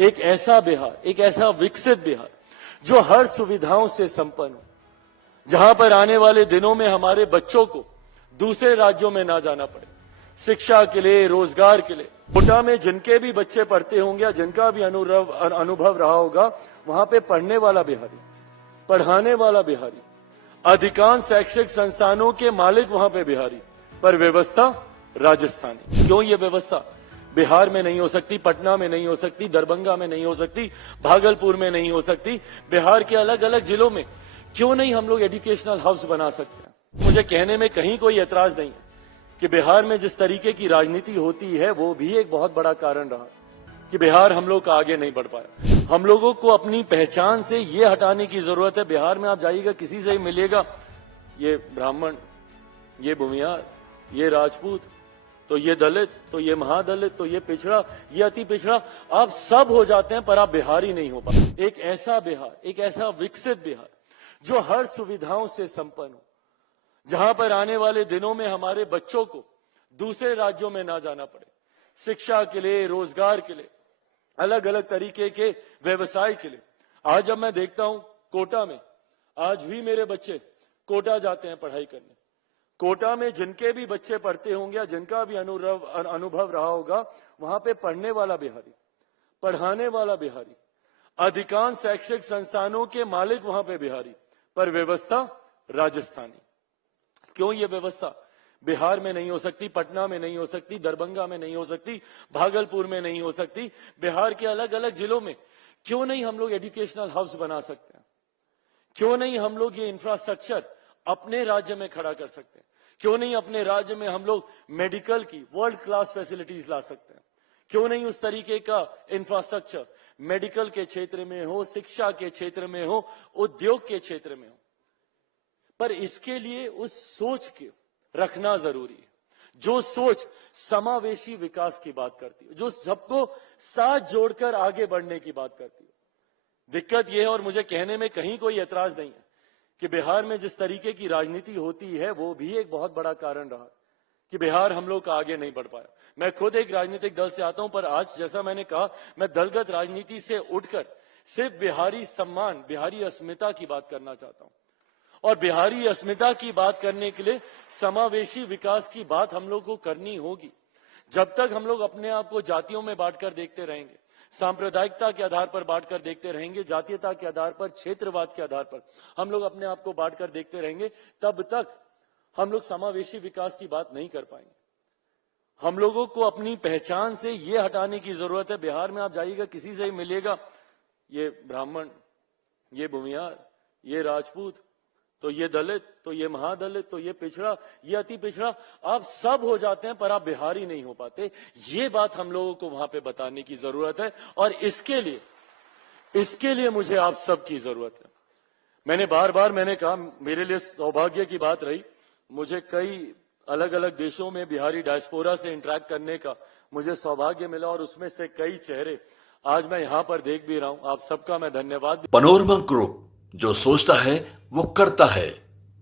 एक ऐसा बिहार, एक ऐसा विकसित बिहार जो हर सुविधाओं से संपन्न हो, जहां पर आने वाले दिनों में हमारे बच्चों को दूसरे राज्यों में ना जाना पड़े, शिक्षा के लिए, रोजगार के लिए। कोटा में जिनके भी बच्चे पढ़ते होंगे या जिनका भी अनुभव रहा होगा, वहां पे पढ़ने वाला बिहारी, पढ़ाने वाला बिहारी, अधिकांश शैक्षिक संस्थानों के मालिक वहां पे बिहारी, पर व्यवस्था राजस्थानी। क्यों ये व्यवस्था बिहार में नहीं हो सकती, पटना में नहीं हो सकती, दरभंगा में नहीं हो सकती, भागलपुर में नहीं हो सकती? बिहार के अलग अलग जिलों में क्यों नहीं हम लोग एजुकेशनल हब्स बना सकते हैं? मुझे कहने में कहीं कोई ऐतराज नहीं है कि बिहार में जिस तरीके की राजनीति होती है, वो भी एक बहुत बड़ा कारण रहा कि बिहार हम लोग का आगे नहीं बढ़ पाया। हम लोगों को अपनी पहचान से ये हटाने की जरूरत है। बिहार में आप जाइएगा, किसी से ही मिलिएगा, ये ब्राह्मण, ये भूमियार, ये राजपूत, तो ये दलित, तो ये महादलित, तो ये पिछड़ा, ये अति पिछड़ा, आप सब हो जाते हैं, पर आप बिहारी नहीं हो पाते। एक ऐसा बिहार, एक ऐसा विकसित बिहार जो हर सुविधाओं से संपन्न हो, जहां पर आने वाले दिनों में हमारे बच्चों को दूसरे राज्यों में ना जाना पड़े, शिक्षा के लिए, रोजगार के लिए, अलग अलग तरीके के व्यवसाय के लिए। आज जब मैं देखता हूं कोटा में, आज भी मेरे बच्चे कोटा जाते हैं पढ़ाई करने। कोटा में जिनके भी बच्चे पढ़ते होंगे या जिनका भी अनुभव रहा होगा, वहां पे पढ़ने वाला बिहारी, पढ़ाने वाला बिहारी, अधिकांश शैक्षिक संस्थानों के मालिक वहां पे बिहारी, पर व्यवस्था राजस्थानी। क्यों ये व्यवस्था बिहार में नहीं हो सकती, पटना में नहीं हो सकती, दरभंगा में नहीं हो सकती, भागलपुर में नहीं हो सकती? बिहार के अलग अलग जिलों में क्यों नहीं हम लोग एजुकेशनल हब्स बना सकते हैं? क्यों नहीं हम लोग ये इंफ्रास्ट्रक्चर अपने राज्य में खड़ा कर सकते हैं? क्यों नहीं अपने राज्य में हम लोग मेडिकल की वर्ल्ड क्लास फैसिलिटीज ला सकते हैं? क्यों नहीं उस तरीके का इंफ्रास्ट्रक्चर मेडिकल के क्षेत्र में हो, शिक्षा के क्षेत्र में हो, उद्योग के क्षेत्र में हो? पर इसके लिए उस सोच के रखना जरूरी है, जो सोच समावेशी विकास की बात करती है, जो सबको साथ जोड़कर आगे बढ़ने की बात करती है। दिक्कत यह है, और मुझे कहने में कहीं कोई ऐतराज नहीं है, कि बिहार में जिस तरीके की राजनीति होती है, वो भी एक बहुत बड़ा कारण रहा कि बिहार हम लोग का आगे नहीं बढ़ पाया। मैं खुद एक राजनीतिक दल से आता हूं, पर आज जैसा मैंने कहा, मैं दलगत राजनीति से उठकर सिर्फ बिहारी सम्मान, बिहारी अस्मिता की बात करना चाहता हूं। और बिहारी अस्मिता की बात करने के लिए समावेशी विकास की बात हम लोग को करनी होगी। जब तक हम लोग अपने आप को जातियों में बांटकर देखते रहेंगे, सांप्रदायिकता के आधार पर बांटकर देखते रहेंगे, जातीयता के आधार पर, क्षेत्रवाद के आधार पर हम लोग अपने आप को बांटकर देखते रहेंगे, तब तक हम लोग समावेशी विकास की बात नहीं कर पाएंगे। हम लोगों को अपनी पहचान से ये हटाने की जरूरत है। बिहार में आप जाइएगा, किसी से ही मिलिएगा, ये ब्राह्मण, ये भूमियार, ये राजपूत, तो ये दलित, तो ये महादलित, तो ये पिछड़ा, ये अति पिछड़ा, आप सब हो जाते हैं, पर आप बिहारी नहीं हो पाते। ये बात हम लोगों को वहां पे बताने की जरूरत है, और इसके लिए मुझे आप सबकी जरूरत है। मैंने बार बार कहा, मेरे लिए सौभाग्य की बात रही, मुझे कई अलग अलग देशों में बिहारी डायस्पोरा से इंटरेक्ट करने का मुझे सौभाग्य मिला, और उसमें से कई चेहरे आज मैं यहां पर देख भी रहा हूं। आप सबका मैं धन्यवाद। पनोरमा ग्रुप, जो सोचता है वो करता है।